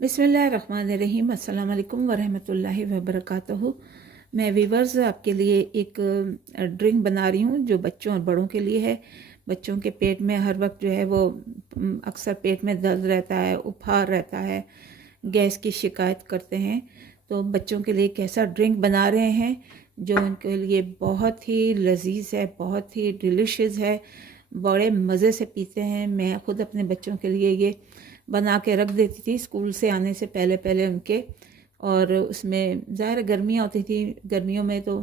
बिस्मिल्लाहिर्रहमानिर्रहीम। अस्सलाम वालेकुम वरहमतुल्लाहि वबरकातुहू। मैं वीवर्स आपके लिए एक ड्रिंक बना रही हूँ जो बच्चों और बड़ों के लिए है। बच्चों के पेट में हर वक्त जो है वो अक्सर पेट में दर्द रहता है, उपहार रहता है, गैस की शिकायत करते हैं। तो बच्चों के लिए एक ऐसा ड्रिंक बना रहे हैं जो उनके लिए बहुत ही लजीज है, बहुत ही डिलिशियस है, बड़े मज़े से पीते हैं। मैं ख़ुद अपने बच्चों के लिए ये बना के रख देती थी स्कूल से आने से पहले पहले उनके। और उसमें ज़ाहिर गर्मियाँ होती थी, गर्मियों में तो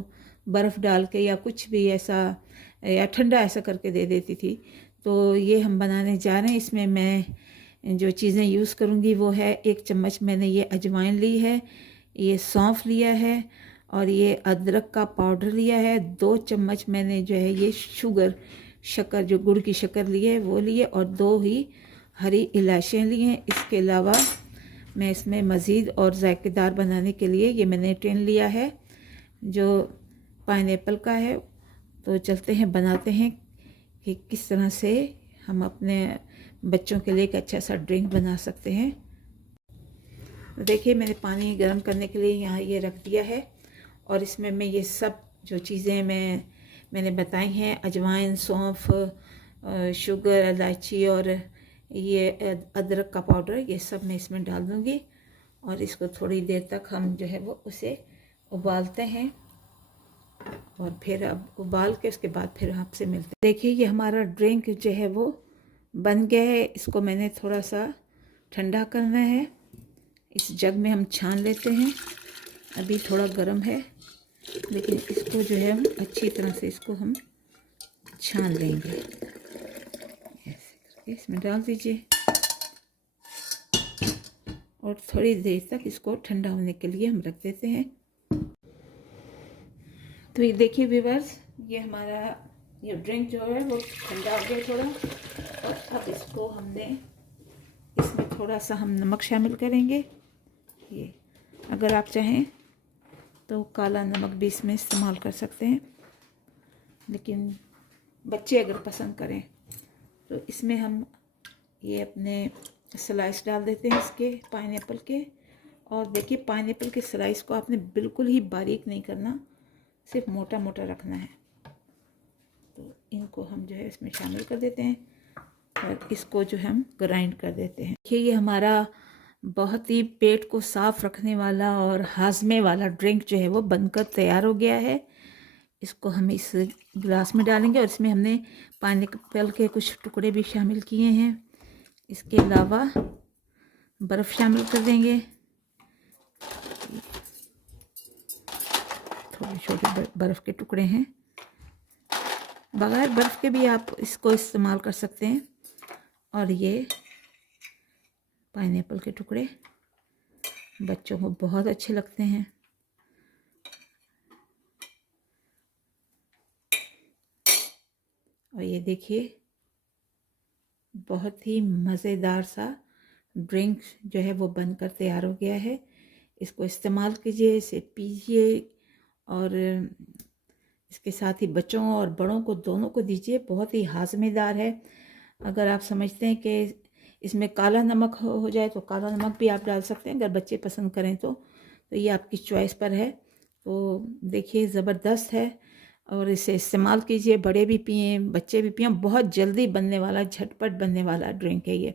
बर्फ़ डाल के या कुछ भी ऐसा या ठंडा ऐसा करके दे देती थी। तो ये हम बनाने जा रहे हैं। इसमें मैं जो चीज़ें यूज़ करूँगी वो है 1 चम्मच मैंने ये अजवाइन ली है, ये सौंफ लिया है और ये अदरक का पाउडर लिया है। 2 चम्मच मैंने जो है ये शक्कर जो गुड़ की शक्कर ली है वो लिए और 2 ही हरी इलायचियाँ ली हैं। इसके अलावा मैं इसमें मज़ीद और जायकेदार बनाने के लिए ये मैंने टिन लिया है जो पाइनएप्पल का है। तो चलते हैं बनाते हैं कि किस तरह से हम अपने बच्चों के लिए एक अच्छा सा ड्रिंक बना सकते हैं। देखिए मैंने पानी गर्म करने के लिए यहाँ ये रख दिया है और इसमें मैं ये सब जो चीज़ें मैंने बताई हैं, अजवाइन, सौंफ, शुगर, इलायची और ये अदरक का पाउडर, ये सब मैं इसमें डाल दूँगी और इसको थोड़ी देर तक हम जो है वो उसे उबालते हैं और फिर अब उबाल के उसके बाद फिर आपसे मिलते हैं। देखिए ये हमारा ड्रिंक जो है वो बन गया है। इसको मैंने थोड़ा सा ठंडा करना है। इस जग में हम छान लेते हैं। अभी थोड़ा गर्म है लेकिन इसको जो है हम अच्छी तरह से इसको हम छान लेंगे। ऐसे करके इसमें डाल दीजिए और थोड़ी देर तक इसको ठंडा होने के लिए हम रख देते हैं। तो ये देखिए व्यूअर्स, ये हमारा ये ड्रिंक जो है वो ठंडा हो गया थोड़ा। और अब इसको इसमें थोड़ा सा हम नमक शामिल करेंगे। ये अगर आप चाहें तो काला नमक भी इसमें इस्तेमाल कर सकते हैं, लेकिन बच्चे अगर पसंद करें तो इसमें हम ये अपने स्लाइस डाल देते हैं इसके पाइनएप्पल के। और देखिए पाइनएप्पल के स्लाइस को आपने बिल्कुल ही बारीक नहीं करना, सिर्फ मोटा मोटा रखना है। तो इनको हम जो है इसमें शामिल कर देते हैं और इसको जो हम ग्राइंड कर देते हैं। देखिए ये हमारा बहुत ही पेट को साफ़ रखने वाला और हाजमे वाला ड्रिंक जो है वो बनकर तैयार हो गया है। इसको हम इस गिलास में डालेंगे और इसमें हमने पाइनएप्पल के कुछ टुकड़े भी शामिल किए हैं। इसके अलावा बर्फ़ शामिल कर देंगे, थोड़े छोटे बर्फ़ के टुकड़े हैं। बगैर बर्फ़ के भी आप इसको इस्तेमाल कर सकते हैं। और ये पाइनएप्पल के टुकड़े बच्चों को बहुत अच्छे लगते हैं। और ये देखिए बहुत ही मज़ेदार सा ड्रिंक जो है वो बनकर तैयार हो गया है। इसको इस्तेमाल कीजिए, इसे पीजिए और इसके साथ ही बच्चों और बड़ों को दोनों को दीजिए। बहुत ही हाज़मेदार है। अगर आप समझते हैं कि इसमें काला नमक हो जाए तो काला नमक भी आप डाल सकते हैं, अगर बच्चे पसंद करें तो ये आपकी चॉइस पर है। तो देखिए ज़बरदस्त है और इसे इस्तेमाल कीजिए, बड़े भी पिएँ, बच्चे भी पिएँ। बहुत जल्दी बनने वाला, झटपट बनने वाला ड्रिंक है ये।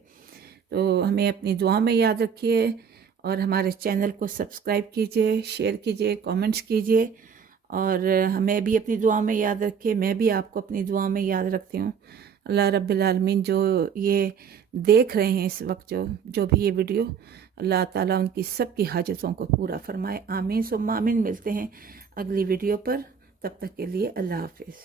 तो हमें अपनी दुआ में याद रखिए और हमारे चैनल को सब्सक्राइब कीजिए, शेयर कीजिए, कमेंट्स कीजिए और हमें भी अपनी दुआ में याद रखिए। मैं भी आपको अपनी दुआ में याद रखती हूँ। अल्लाह रब्बिल आलमीन जो ये देख रहे हैं इस वक्त जो भी ये वीडियो, अल्लाह ताला उनकी सब की हाजतों को पूरा फरमाए। आमीन सुम्मा आमीन। मिलते हैं अगली वीडियो पर, तब तक के लिए अल्लाह हाफिज़।